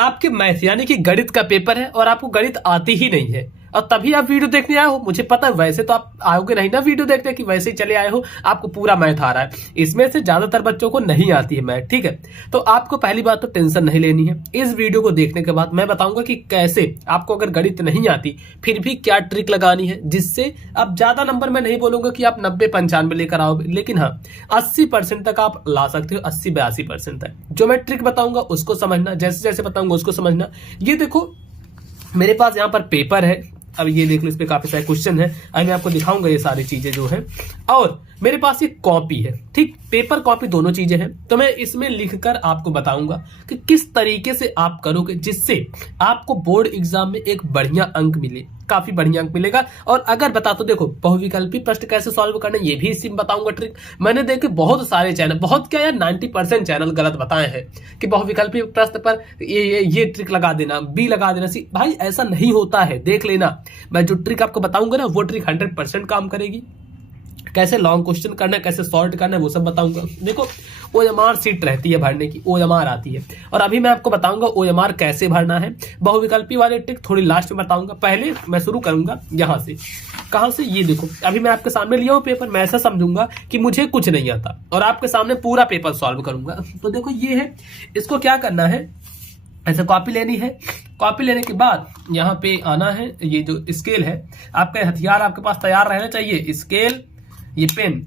आपके मैथ यानी कि गणित का पेपर है और आपको गणित आती ही नहीं है और तभी आप वीडियो देखने आए हो। मुझे पता है वैसे तो आप आओगे नहीं ना वीडियो देखने की, वैसे ही चले आए हो, आपको पूरा मैथ आ रहा है। इसमें से ज्यादातर बच्चों को नहीं आती है मैथ, ठीक है। तो आपको पहली बात तो टेंशन नहीं लेनी है। इस वीडियो को देखने के बाद मैं बताऊंगा कि कैसे आपको अगर गणित नहीं आती फिर भी क्या ट्रिक लगानी है, जिससे अब ज्यादा नंबर में नहीं बोलूंगा कि आप 90-95 लेकर आओगे, लेकिन हाँ 80% तक आप ला सकते हो। 80-82% तक जो मैं ट्रिक बताऊंगा उसको समझना, जैसे जैसे बताऊंगा उसको समझना। ये देखो मेरे पास यहाँ पर पेपर है, अब ये देख लो, इस पे काफी सारे क्वेश्चन है। अभी मैं आपको दिखाऊंगा ये सारी चीजें जो है, और मेरे पास ये कॉपी है, ठीक, पेपर कॉपी दोनों चीजें हैं। तो मैं इसमें लिखकर आपको बताऊंगा कि किस तरीके से आप करोगे जिससे आपको बोर्ड एग्जाम में एक बढ़िया अंक मिले, काफी बढ़िया अंक मिलेगा। और अगर बता तो देखो बहुविकल्पी प्रश्न कैसे सॉल्व करना ये भी इसी में बताऊंगा ट्रिक। मैंने देखे बहुत सारे चैनल, बहुत क्या यार 90% चैनल गलत बताए हैं कि बहुविकल्पी प्रश्न पर ये ट्रिक लगा देना, बी लगा देना, सी। भाई ऐसा नहीं होता है, देख लेना। मैं जो ट्रिक आपको बताऊंगा ना वो ट्रिक 100% काम करेगी। कैसे लॉन्ग क्वेश्चन करना है, कैसे सॉल्व करना है, वो सब बताऊंगा। देखो OMR सीट रहती है भरने की, OMR आती है, और अभी मैं आपको बताऊंगा OMR कैसे भरना है। बहुविकल्पी वाले ट्रिक थोड़ी लास्ट में बताऊंगा, पहले मैं शुरू करूंगा यहाँ से। कहां से? ये देखो अभी मैं आपके सामने लिया हूं पेपर, मैं ऐसा समझूंगा कि मुझे कुछ नहीं आता और आपके सामने पूरा पेपर सॉल्व करूंगा। तो देखो ये है, इसको क्या करना है, ऐसे कॉपी लेनी है। कॉपी लेने के बाद यहाँ पे आना है, ये जो स्केल है, आपका हथियार आपके पास तैयार रहना चाहिए, स्केल, ये पेन,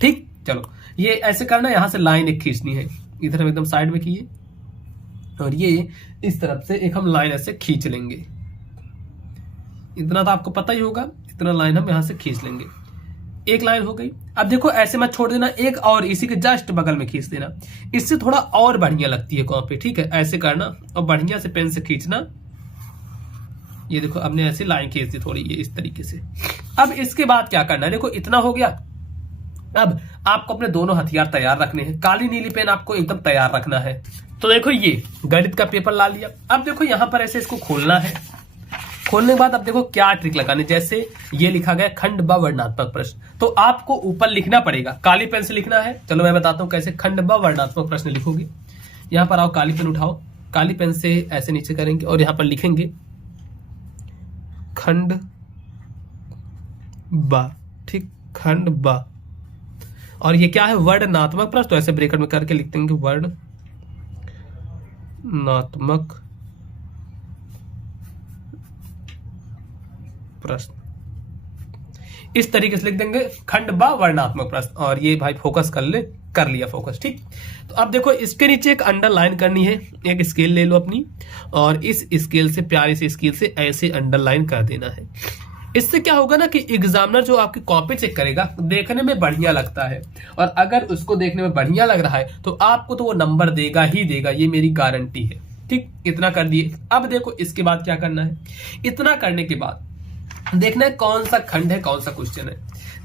ठीक। चलो ये ऐसे करना है, यहां से लाइन एक खींचनी है, इधर हम एकदम साइड में किए और ये इस तरफ से एक हम लाइन ऐसे खींच लेंगे। इतना तो आपको पता ही होगा, इतना लाइन हम यहां से खींच लेंगे। एक लाइन हो गई। अब देखो ऐसे मत छोड़ देना, एक और इसी के जस्ट बगल में खींच देना, इससे थोड़ा और बढ़िया लगती है कॉपी, ठीक है। ऐसे करना और बढ़िया से पेन से खींचना। ये देखो हमने ऐसे लाइन खींच दी थोड़ी, ये इस तरीके से। अब इसके बाद क्या करना है, देखो इतना हो गया। अब आपको अपने दोनों हथियार तैयार रखने हैं, काली नीली पेन आपको एकदम तैयार रखना है। तो देखो ये गणित का पेपर ला लिया। अब देखो यहां पर ऐसे इसको खोलना है। खोलने के बाद अब देखो क्या ट्रिक लगानी, जैसे ये लिखा गया खंड ब वर्णात्मक प्रश्न, तो आपको ऊपर लिखना पड़ेगा, काली पेन से लिखना है। चलो मैं बताता हूं कैसे खंड ब वर्णात्मक प्रश्न लिखोगे। यहां पर आओ, काली पेन उठाओ, काली पेन से ऐसे नीचे करेंगे और यहां पर लिखेंगे खंड ब, ठीक, खंड ब। और ये क्या है, वर्णनात्मक प्रश्न, तो ऐसे ब्रैकेट में करके लिख देंगे वर्णनात्मक प्रश्न, इस तरीके से लिख देंगे खंड ब वर्णात्मक प्रश्न। और ये भाई फोकस कर लिया फोकस, ठीक। तो अब देखो इसके नीचे एक अंडरलाइन करनी है, एक स्केल ले लो अपनी और इस स्केल से, प्यारी सी स्केल से ऐसे अंडरलाइन कर देना है। इससे क्या होगा ना कि एग्जामिनर जो आपकी कॉपी चेक करेगा देखने में बढ़िया लगता है, और अगर उसको देखने में बढ़िया लग रहा है तो आपको तो वो नंबर देगा ही देगा, ये मेरी गारंटी है, ठीक। इतना कर दिए। अब देखो इसके बाद क्या करना है, इतना करने के बाद देखना है कौन सा खंड है, कौन सा क्वेश्चन है।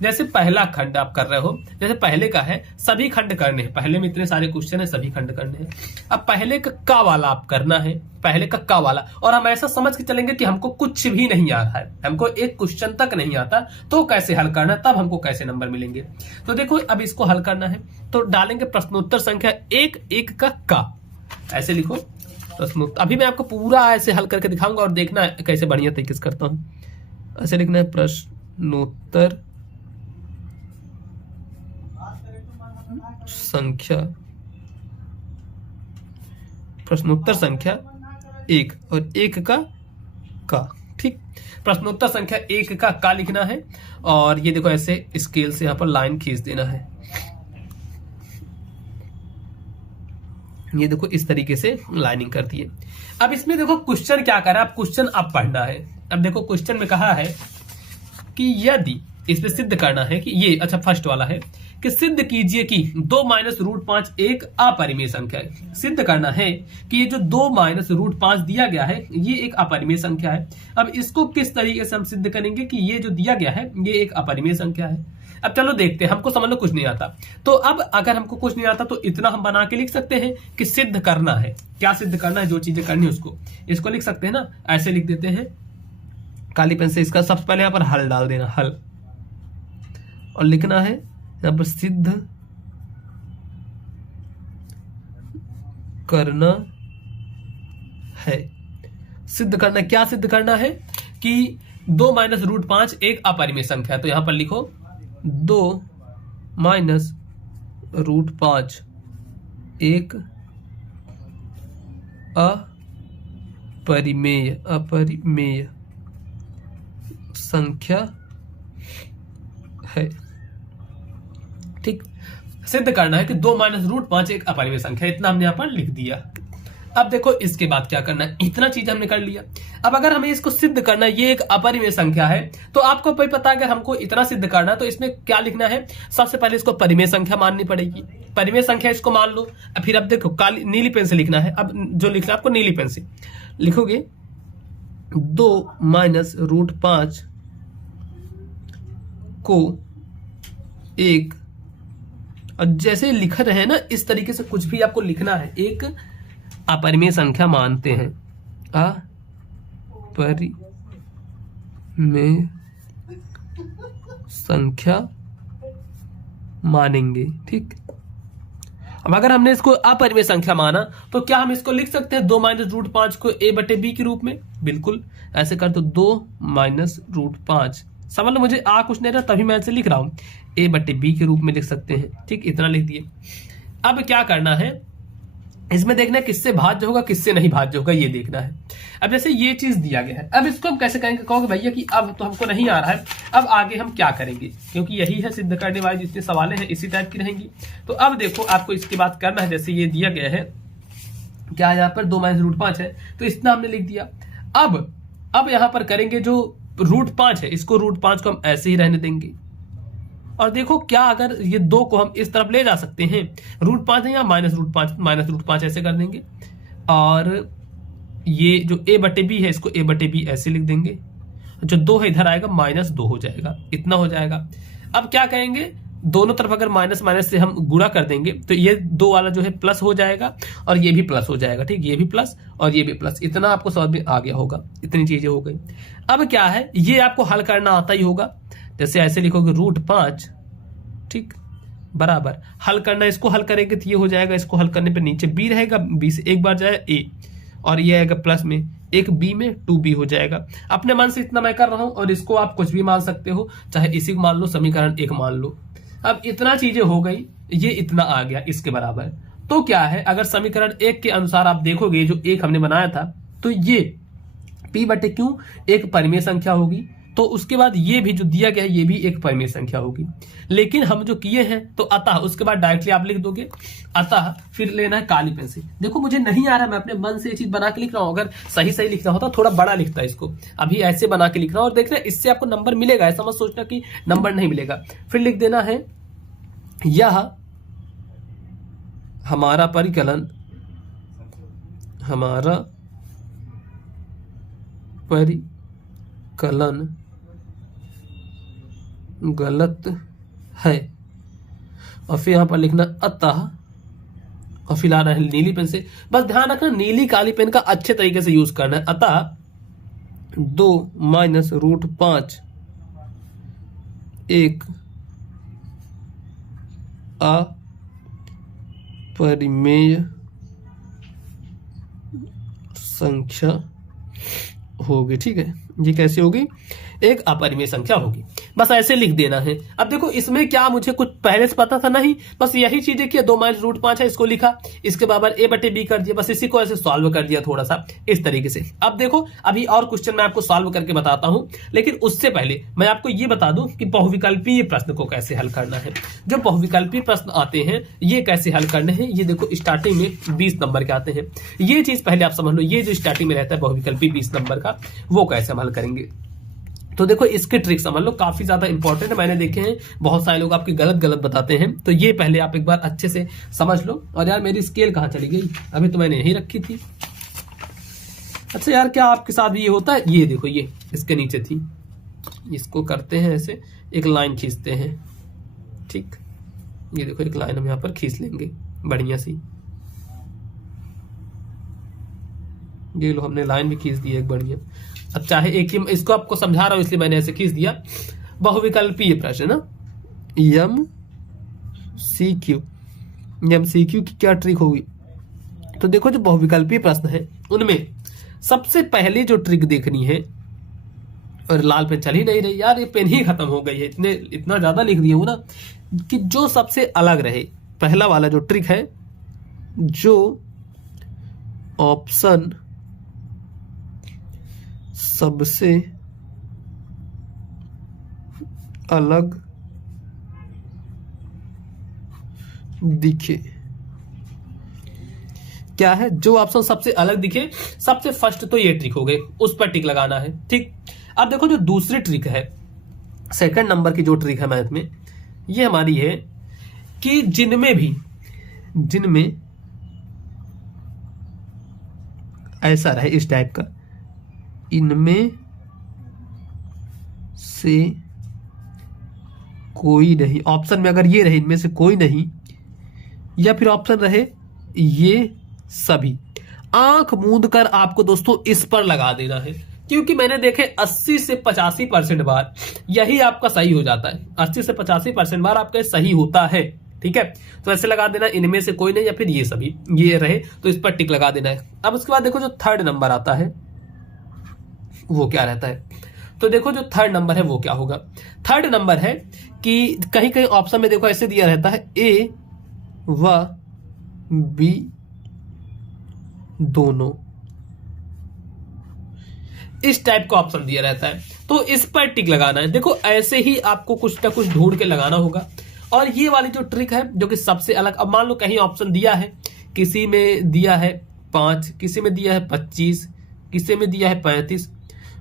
जैसे पहला खंड आप कर रहे हो, जैसे पहले का है, सभी खंड करने हैं, पहले में इतने सारे क्वेश्चन है, सभी खंड करने हैं। अब पहले का वाला आप करना है, पहले का वाला। और हम ऐसा समझ के चलेंगे कि हमको कुछ भी नहीं आ रहा है, हमको एक क्वेश्चन तक नहीं आता, तो कैसे हल करना है, तब हमको कैसे नंबर मिलेंगे। तो देखो अब इसको हल करना है, तो डालेंगे प्रश्नोत्तर संख्या 1 का ऐसे लिखो प्रश्नोत्तर। अभी मैं आपको पूरा ऐसे हल करके दिखाऊंगा और देखना कैसे बढ़िया तरीके से करता हूं। ऐसे लिखना है प्रश्नोत्तर संख्या, प्रश्नोत्तर संख्या 1 और 1 का, ठीक। प्रश्नोत्तर संख्या 1 का लिखना है और ये देखो ऐसे स्केल से यहां पर लाइन खींच देना है। ये देखो इस तरीके से लाइनिंग कर दी है। अब इसमें देखो क्वेश्चन क्या कर रहा है, अब क्वेश्चन अब पढ़ना है। अब देखो क्वेश्चन में कहा है कि यदि इसमें सिद्ध करना है कि ये, अच्छा फर्स्ट वाला है कि सिद्ध कीजिए कि 2 - √5 एक अपरिमेय संख्या है। सिद्ध करना है कि ये जो 2 - √5 दिया गया है ये एक अपरिमेय संख्या है। अब इसको किस तरीके से हम सिद्ध करेंगे कि ये जो दिया गया है ये एक अपरिमेय संख्या है। अब चलो देखते हैं, हमको समझ लो कुछ नहीं आता, तो अब अगर हमको कुछ नहीं आता तो इतना हम बना के लिख सकते हैं कि सिद्ध करना है। क्या सिद्ध करना है, जो चीजें करनी है उसको, इसको लिख सकते हैं ना, ऐसे लिख देते हैं काली पेन से। इसका सबसे पहले यहां पर हल डाल देना, हल, और लिखना है यहां पर सिद्ध करना है। सिद्ध करना, क्या सिद्ध करना है कि 2 माइनस रूट 5 एक अपरिमेय संख्या है। तो यहां पर लिखो 2 माइनस रूट 5 एक अपरिमेय संख्या है। ठीक, सिद्ध करना है कि 2 माइनस रूट 5 एक अपरिमेय संख्या, इतना हमने यहां पर लिख दिया। अब देखो इसके बाद क्या करना है, इतना चीज हमने कर लिया। अब अगर हमें इसको सिद्ध करना है, ये एक अपरिमेय संख्या है, तो आपको भाई पता है अगर हमको इतना सिद्ध करना है तो इसमें क्या लिखना है, सबसे पहले इसको परिमेय संख्या माननी पड़ेगी। परिमेय संख्या इसको मान लो। फिर अब देखो काली नीली पेन से लिखना है। अब जो लिखना है आपको नीली पेन से लिखोगे 2 माइनस रूट 5 को एक, और जैसे लिख रहे हैं ना इस तरीके से कुछ भी आपको लिखना है, एक अपरिमेय संख्या मानते हैं, अपरिमेय संख्या मानेंगे। ठीक, अब अगर हमने इसको अपरिमेय संख्या माना तो क्या हम इसको लिख सकते हैं 2 माइनस रूट 5 को a बटे b के रूप में? बिल्कुल, ऐसे कर तो 2 माइनस रूट 5, समझ लो मुझे कुछ नहीं रहा तभी मैं ऐसे लिख रहा हूं, a बटे b के रूप में लिख सकते हैं। ठीक, इतना लिख दिए। अब क्या करना है, इसमें देखना है किससे भाज्य होगा किससे नहीं भाज्य होगा, ये देखना है। अब जैसे ये चीज दिया गया है, अब इसको हम कैसे करेंगे, कहोगे भैया कि अब तो हमको नहीं आ रहा है, अब आगे हम क्या करेंगे, क्योंकि यही है सिद्ध करने वाली जितने सवालें हैं इसी टाइप की रहेंगी। तो अब देखो आपको इसके बाद करना है, जैसे ये दिया गया है क्या यहाँ पर 2 माइनस रूट 5 है, तो इतना हमने लिख दिया। अब यहां पर करेंगे जो रूट 5 है, इसको रूट 5 को हम ऐसे ही रहने देंगे। और देखो क्या अगर ये 2 को हम इस तरफ ले जा सकते हैं, रूट 5 है या माइनस रूट 5 ऐसे कर देंगे। और ये जो a बटे बी है इसको a बटे बी ऐसे लिख देंगे, जो 2 है इधर आएगा -2 हो जाएगा, इतना हो जाएगा। अब क्या कहेंगे, दोनों तरफ अगर माइनस माइनस से हम गुणा कर देंगे तो ये 2 वाला जो है प्लस हो जाएगा और ये भी प्लस हो जाएगा। ठीक, ये भी प्लस और ये भी प्लस, इतना आपको समझ में आ गया होगा। इतनी चीजें हो गई। अब क्या है, ये आपको हल करना आता ही होगा। जैसे ऐसे लिखोगे रूट 5, ठीक, बराबर हल करना, इसको हल करेंगे तो ये हो जाएगा, इसको हल करने पे नीचे b रहेगा, b से एक बार जाए a, और ये आएगा प्लस में एक b में 2b हो जाएगा। अपने मन से इतना मैं कर रहा हूं, और इसको आप कुछ भी मान सकते हो, चाहे इसी को मान लो, समीकरण 1 मान लो। अब इतना चीजें हो गई, ये इतना आ गया इसके बराबर। तो क्या है, अगर समीकरण 1 के अनुसार आप देखोगे, जो 1 हमने बनाया था, तो ये p बटे क्यों एक परिमेय संख्या होगी, तो उसके बाद ये भी जो दिया गया है ये भी एक परिमेय संख्या होगी। लेकिन हम जो किए हैं तो अतः, उसके बाद डायरेक्टली आप लिख दोगे अतः, फिर लेना है काली पेन से। देखो मुझे नहीं आ रहा, मैं अपने मन से ये चीज बना के लिख रहा हूं। अगर सही सही लिखना होता थोड़ा बड़ा लिखता है इसको, अभी ऐसे बना के लिख रहा हूं, और देखना इससे आपको नंबर मिलेगा, ऐसा मत सोचना कि नंबर नहीं मिलेगा। फिर लिख देना है यह हमारा परिकलन, हमारा परिकलन गलत है। और फिर यहां पर लिखना अतः, और फिर आना है नीली पेन से। बस ध्यान रखना नीली काली पेन का अच्छे तरीके से यूज करना है। अतः 2 माइनस रूट 5 एक अपरिमेय संख्या होगी। ठीक है, ये कैसे होगी, एक अपरिमेय संख्या होगी। बस ऐसे लिख देना है। अब देखो इसमें क्या मुझे कुछ पहले से पता था नहीं, बस यही चीजें किया। 2 माइनस रूट 5 है, इसको लिखा, इसके बराबर a बटे b कर दिया, बस इसी को ऐसे सॉल्व कर दिया थोड़ा सा इस तरीके से। अब देखो अभी और क्वेश्चन मैं आपको सॉल्व करके बताता हूं, लेकिन उससे पहले मैं आपको ये बता दूं कि बहुविकल्पीय प्रश्न को कैसे हल करना है। जो बहुविकल्पीय प्रश्न आते हैं ये कैसे हल करने हैं, ये देखो स्टार्टिंग में 20 नंबर के आते हैं। ये चीज पहले आप समझ लो, ये जो स्टार्टिंग में रहता है बहुविकल्पीय 20 नंबर का, वो कैसे हम हल करेंगे। तो देखो इसके ट्रिक समझ लो, काफी ज्यादा इंपॉर्टेंट है। मैंने देखे हैं बहुत सारे लोग आपकी गलत बताते हैं, तो ये पहले आप एक बार अच्छे से समझ लो। और यार मेरी स्केल कहाँ चली गई, अभी तो मैंने यही रखी थी। अच्छा यार क्या आपके साथ भी ये होता है, ये देखो ये इसके नीचे थी, इसको करते हैं ऐसे, एक लाइन खींचते हैं। ठीक, ये देखो एक लाइन हम यहाँ पर खींच लेंगे बढ़िया सी, ये लो हमने लाइन भी खींच दी एक बढ़िया। अब चाहे एक ही, इसको आपको समझा रहा हूं इसलिए मैंने ऐसे खींच दिया। बहुविकल्पीय प्रश्न ना, MCQ की क्या ट्रिक होगी। तो देखो जो बहुविकल्पीय प्रश्न है उनमें सबसे पहले जो ट्रिक देखनी है, और लाल पेन चल ही नहीं रही यार, ये पेन ही खत्म हो गई है, इतना ज्यादा लिख दिया हूं ना, कि जो सबसे अलग रहे। पहला वाला जो ट्रिक है, जो ऑप्शन सबसे अलग दिखे। क्या है? जो ऑप्शन सबसे अलग दिखे, सबसे फर्स्ट तो ये ट्रिक हो गई, उस पर टिक लगाना है। ठीक, अब देखो जो दूसरी ट्रिक है, सेकंड नंबर की जो ट्रिक है मैथ में, ये हमारी है कि जिनमें ऐसा रहे इस टाइप का, इनमें से कोई नहीं, ऑप्शन में अगर ये रहे इनमें से कोई नहीं, या फिर ऑप्शन रहे ये सभी, आंख मूंद कर आपको दोस्तों इस पर लगा देना है, क्योंकि मैंने देखे 80 से 85% बार यही आपका सही हो जाता है। 80 से 85% बार आपका सही होता है। ठीक है, तो ऐसे लगा देना, इनमें से कोई नहीं या फिर ये सभी, ये रहे तो इस पर टिक लगा देना है। अब उसके बाद देखो जो थर्ड नंबर आता है वो क्या रहता है, तो देखो जो थर्ड नंबर है वो क्या होगा। थर्ड नंबर है कि कहीं कहीं ऑप्शन में देखो ऐसे दिया रहता है ए व बी दोनों, इस टाइप का ऑप्शन दिया रहता है, तो इस पर टिक लगाना है। देखो ऐसे ही आपको कुछ ना कुछ ढूंढ के लगाना होगा। और ये वाली जो ट्रिक है जो कि सबसे अलग, अब मान लो कहीं ऑप्शन दिया है, किसी में दिया है 5, किसी में दिया है 25, किसी में दिया है 35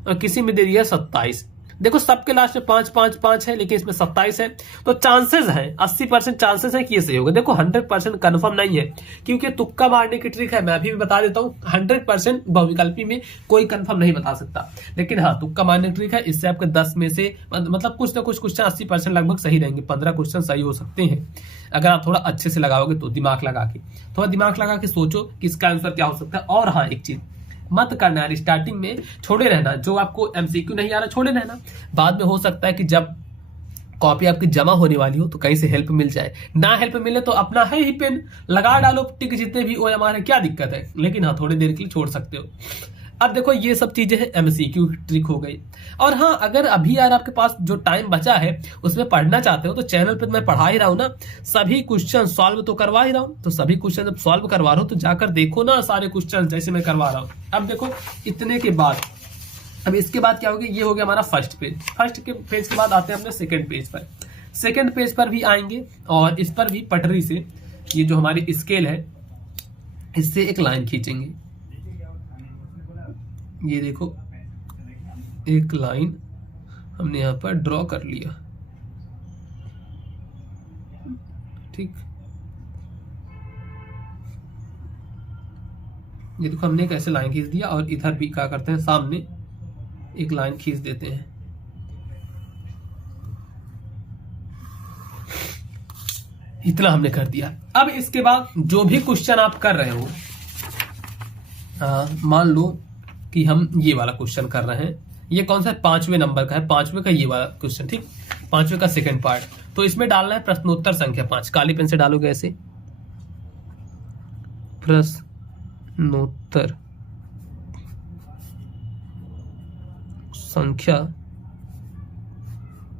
और किसी में दे दिया है 27। देखो सबके लास्ट में 5 5 5 है, लेकिन इसमें 27 है, तो चांसेस है 80% चांसेस है कि ये सही होगा। देखो 100% कंफर्म नहीं है, क्योंकि तुक्का मारने की ट्रिक है। मैं अभी भी बता देता हूँ, 100% बहुविकल्पी में कोई कंफर्म नहीं बता सकता, लेकिन हाँ तुक्का मारने की ट्रिक है। इससे आपके 10 में से मतलब कुछ ना कुछ क्वेश्चन 80% लगभग सही रहेंगे, 15 क्वेश्चन सही हो सकते हैं अगर आप थोड़ा अच्छे से लगाओगे तो। दिमाग लगा के, थोड़ा दिमाग लगा के सोचो कि इसका आंसर क्या हो सकता है। और हाँ एक चीज मत करना यार, स्टार्टिंग में छोड़े रहना, जो आपको एमसीक्यू नहीं आ रहा छोड़े रहना। बाद में हो सकता है कि जब कॉपी आपकी जमा होने वाली हो तो कहीं से हेल्प मिल जाए, ना हेल्प मिले तो अपना है ही पेन लगा डालो, टिक जितने भी वो हमारे, क्या दिक्कत है। लेकिन हाँ थोड़ी देर के लिए छोड़ सकते हो। अब देखो ये सब चीजें हैं, एमसीक्यू ट्रिक हो गई। और हाँ अगर अभी यार आपके पास जो टाइम बचा है उसमें पढ़ना चाहते हो तो चैनल पे मैं पढ़ा ही रहा हूँ ना, सभी क्वेश्चन सॉल्व तो करवा ही रहा हूँ। तो सभी क्वेश्चन जब सॉल्व करवा रहा हूँ तो जाकर देखो ना सारे क्वेश्चन जैसे मैं करवा रहा हूँ। अब देखो इतने के बाद, अब इसके बाद क्या होगा, ये हो गया हमारा फर्स्ट पेज। फर्स्ट के पेज के बाद आते हैं अपने सेकंड पेज पर। सेकंड पेज पर भी आएंगे और इस पर भी पटरी से ये जो हमारी स्केल है इससे एक लाइन खींचेंगे। ये देखो एक लाइन हमने यहां पर ड्रॉ कर लिया। ठीक, ये देखो हमने कैसे लाइन खींच दिया और इधर भी क्या करते हैं, सामने एक लाइन खींच देते हैं। इतना हमने कर दिया। अब इसके बाद जो भी क्वेश्चन आप कर रहे हो, मान लो कि हम ये वाला क्वेश्चन कर रहे हैं, ये कौन सा है, 5वें नंबर का है, 5वें का ये वाला क्वेश्चन। ठीक, 5वें का सेकंड पार्ट, तो इसमें डालना है प्रश्नोत्तर संख्या 5। काली पेन से डालोगे ऐसे, प्रश्नोत्तर संख्या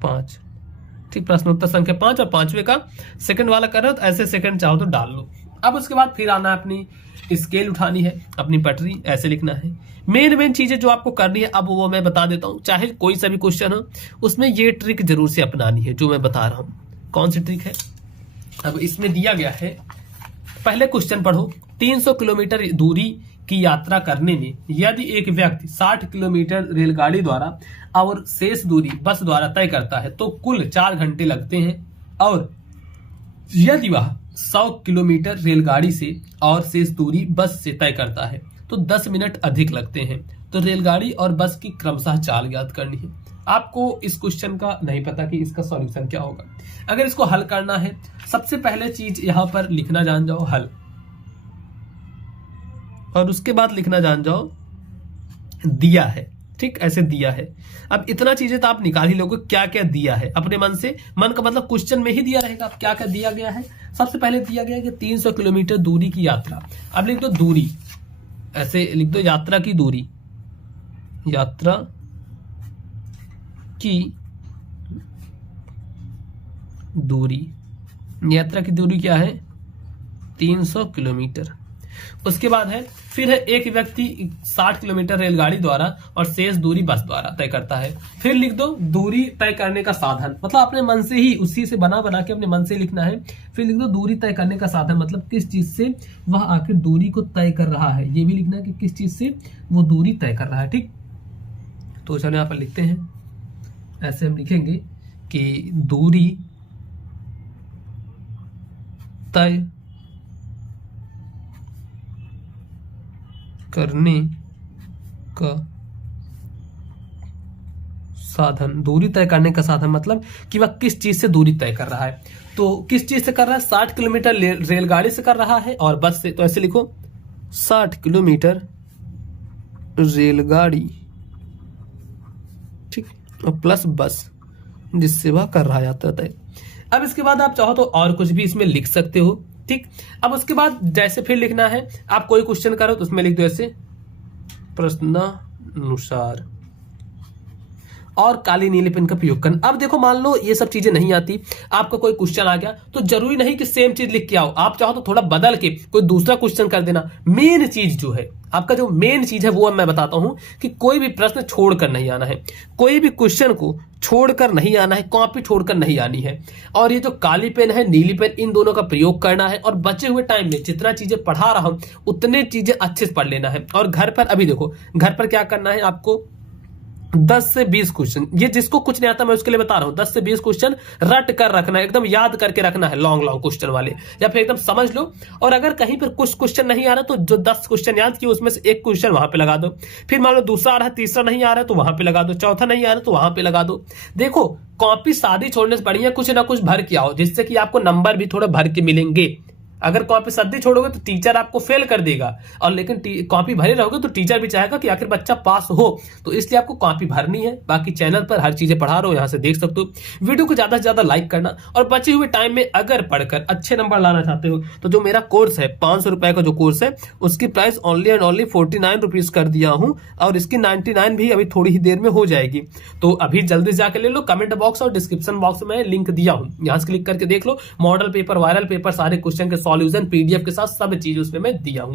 5। ठीक, प्रश्नोत्तर संख्या 5 और 5वें का सेकंड वाला कर रहे हो तो ऐसे सेकंड चाहो तो डाल लो। अब उसके बाद फिर आना है, अपनी स्केल उठानी है, अपनी पटरी ऐसे लिखना है। मेन चीजें जो आपको करनी है अब वो मैं बता देता हूं, चाहे कोई सा भी क्वेश्चन हो उसमें ये ट्रिक जरूर से अपनानी है जो मैं बता रहा हूं। कौन सी ट्रिक है, अब इसमें दिया गया है, पहले क्वेश्चन पढ़ो। 300 किलोमीटर दूरी की यात्रा करने में यदि एक व्यक्ति 60 किलोमीटर रेलगाड़ी द्वारा और शेष दूरी बस द्वारा तय करता है तो कुल 4 घंटे लगते हैं। और यदि वह 100 किलोमीटर रेलगाड़ी से और शेष दूरी बस से तय करता है तो 10 मिनट अधिक लगते हैं। तो रेलगाड़ी और बस की क्रमशः चाल ज्ञात करनी है। आपको इस क्वेश्चन का नहीं पता कि इसका सॉल्यूशन क्या होगा। अगर इसको हल करना है, सबसे पहले चीज यहां पर लिखना जान जाओ हल, और उसके बाद लिखना जान जाओ दिया है। ठीक, ऐसे दिया है। अब इतना चीजें तो आप निकाल ही लोगे, क्या क्या दिया है अपने मन से। मन का मतलब क्वेश्चन में ही दिया रहेगा क्या क्या दिया गया है। सबसे पहले दिया गया है कि 300 किलोमीटर दूरी की यात्रा। अब लिख दो दूरी, ऐसे लिख दो, यात्रा की दूरी, यात्रा की दूरी, यात्रा की दूरी क्या है 300 किलोमीटर। उसके बाद है फिर है एक व्यक्ति 60 किलोमीटर रेलगाड़ी द्वारा और शेष दूरी बस द्वारा तय करता है। फिर लिख दो दूरी तय करने का साधन, मतलब अपने मन से ही उसी से बना बना के अपने मन से लिखना है। फिर लिख दो दूरी तय करने का साधन, मतलब किस चीज से वह आखिर दूरी को तय कर रहा है, ये भी लिखना है कि किस चीज से वो दूरी तय कर रहा है। ठीक, तो चलो यहाँ पर लिखते हैं, ऐसे हम लिखेंगे कि दूरी तय करने का साधन, दूरी तय करने का साधन मतलब कि वह किस चीज से दूरी तय कर रहा है। तो किस चीज से कर रहा है, 60 किलोमीटर रेलगाड़ी से कर रहा है और बस से, तो ऐसे लिखो 60 किलोमीटर रेलगाड़ी, ठीक, और प्लस बस जिससे वह कर रहा यात्रा तय। अब इसके बाद आप चाहो तो और कुछ भी इसमें लिख सकते हो। ठीक, अब उसके बाद जैसे फिर लिखना है, आप कोई क्वेश्चन करो तो उसमें लिख दो ऐसे प्रश्नानुसार और काली नीले पेन का प्रयोग करना। अब देखो मान लो ये सब चीजें नहीं आती, आपका कोई क्वेश्चन आ गया तो जरूरी नहीं कि सेम चीज लिख के आओ, आप चाहो तो थोड़ा बदल के कोई दूसरा क्वेश्चन कर देना। मेन चीज जो है आपका, जो मेन चीज है वो अब मैं बताता हूं कि कोई भी प्रश्न छोड़कर नहीं आना है, कोई भी क्वेश्चन को छोड़कर नहीं आना है, कॉपी छोड़कर नहीं आनी है। और ये जो काली पेन है नीली पेन, इन दोनों का प्रयोग करना है और बचे हुए टाइम में जितना चीजें पढ़ा रहा हूं उतने चीजें अच्छे से पढ़ लेना है। और घर पर अभी देखो, घर पर क्या करना है आपको, 10 से 20 क्वेश्चन, ये जिसको कुछ नहीं आता मैं उसके लिए बता रहा हूं, 10 से 20 क्वेश्चन रट कर रखना है, एकदम याद करके रखना है, लॉन्ग लॉन्ग क्वेश्चन वाले, या फिर एकदम समझ लो। और अगर कहीं पर कुछ क्वेश्चन नहीं आ रहा तो जो 10 क्वेश्चन याद किए उसमें से एक क्वेश्चन वहां पे लगा दो। फिर मान लो दूसरा आ रहा है, तीसरा नहीं आ रहा है तो वहां पे लगा दो, चौथा नहीं आ रहा तो वहां पे लगा दो। देखो कॉपी सादी छोड़ने से बढ़िया कुछ ना कुछ भर के आओ, जिससे कि आपको नंबर भी थोड़ा भर के मिलेंगे। अगर कॉपी सद्दी छोड़ोगे तो टीचर आपको फेल कर देगा, और लेकिन कॉपी भरे रहोगे तो टीचर भी चाहेगा कि आखिर बच्चा पास हो। तो इसलिए आपको कॉपी भरनी है। बाकी चैनल पर हर चीजें पढ़ा रहा हूं, यहां से देख सकते हो। वीडियो को ज्यादा से ज्यादा लाइक करना, और बचे हुए टाइम में अगर पढ़कर अच्छे नंबर लाना चाहते हो तो जो मेरा कोर्स है 500 रुपए का जो कोर्स है उसकी price only and only 49 rupees कर दिया हूं, और इसकी 99 भी अभी थोड़ी ही देर में हो जाएगी। तो अभी जल्दी से जाकर ले लो, कमेंट बॉक्स और डिस्क्रिप्शन बॉक्स में लिंक दिया हूं, यहां से क्लिक करके देख लो। मॉडल पेपर, वायरल पेपर, सारे क्वेश्चन के सॉल्यूशन PDF के साथ सब चीज उसमें मैं दिया हूँ।